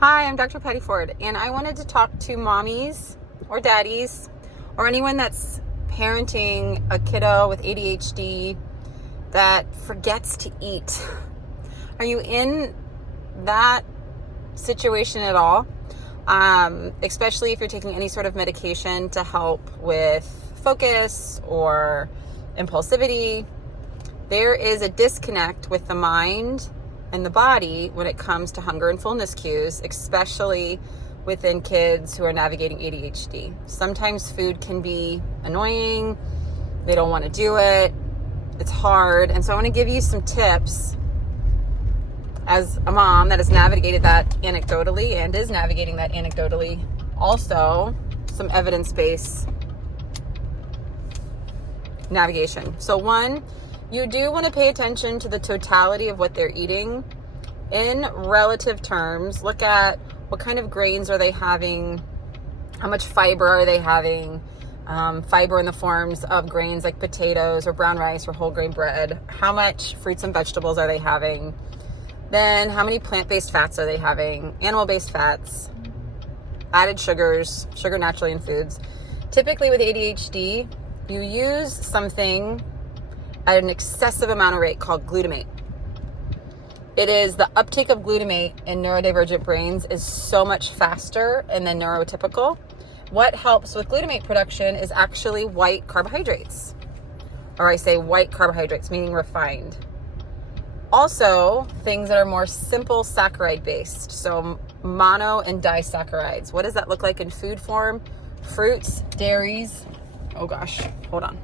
Hi, I'm Dr. Patty Ford, and I wanted to talk to mommies or daddies or anyone that's parenting a kiddo with ADHD that forgets to eat. Are you in that situation at all? Especially if you're taking any sort of medication to help with focus or impulsivity. There is a disconnect with the mind and the body when it comes to hunger and fullness cues, especially within kids who are navigating ADHD. Sometimes food can be annoying. They don't want to do it. It's hard. And so I want to give you some tips as a mom that has navigated that anecdotally and is navigating that anecdotally. Also, some evidence-based navigation. So one, you do want to pay attention to the totality of what they're eating in relative terms. Look at what kind of grains are they having, how much fiber are they having, fiber in the forms of grains like potatoes or brown rice or whole grain bread, how much fruits and vegetables are they having, then how many plant-based fats are they having, animal-based fats, added sugars, sugar naturally in foods. Typically with ADHD, you use something at an excessive amount of rate called glutamate. It is the uptake of glutamate in neurodivergent brains is so much faster than neurotypical. What helps with glutamate production is actually white carbohydrates, or I say white carbohydrates, meaning refined. Also, things that are more simple saccharide based, so mono and disaccharides. What does that look like in food form? Fruits, dairies. Oh gosh, hold on.